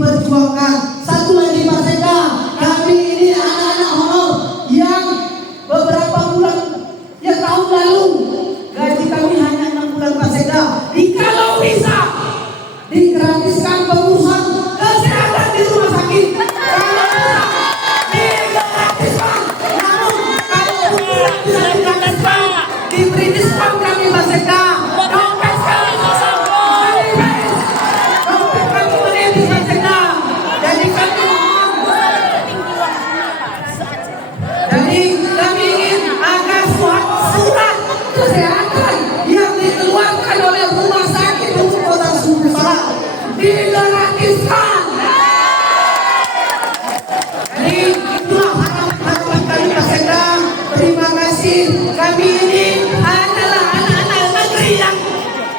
diperjuangkan. Satu lagi Pak Sekda, kami ini anak-anak honor yang beberapa bulan ya tahun lalu gaji kami hanya 6 bulan Pak Sekda. Kalau bisa digratiskan pengurusan kesehatan di rumah sakit. Kalau bisa digratiskan. Namun kalau tidak digratiskan, diberi diskon kami Pak Sekda. Kesehatan yang dikeluarkan oleh rumah sakit untuk Kota Sumber Salam digratiskan. Jadi itulah harapan kami Pak Sekda. Terima kasih. Kami ini adalah anak-anak negeri yang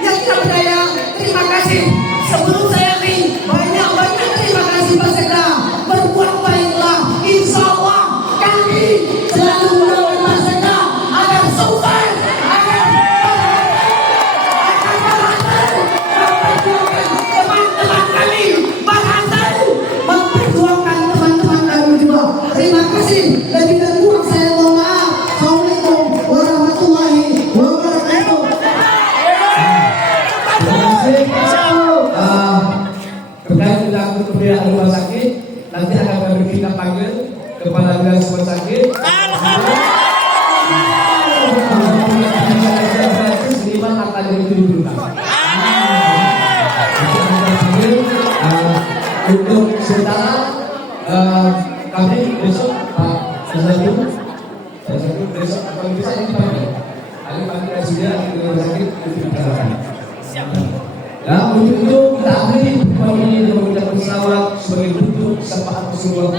tidak berdaya. Terima kasih. Sebelum saya banyak terima kasih Pak Sekda. Berbuat baiklah. Insya Allah kami selalu mendoakan Pak Sekda agar sukses. Terima kasih. Lebih dan kurang saya mohon maaf. Assalamualaikum warahmatullahi wabarakatuh. Terkait dengan kemudian rumah sakit, nanti akan kami kita panggil kepala dinas rumah sakit. Seniman akan ditunjukkan. Untuk sementara kami besok Pak Zaidul besok kalau bisa ini pagi dan sudah di rumah sakit untuk dibicarakan. Ya untuk itu kita akhiri pagi dengan mengucapkan pesawat sebagai bentuk sapaan bersyukur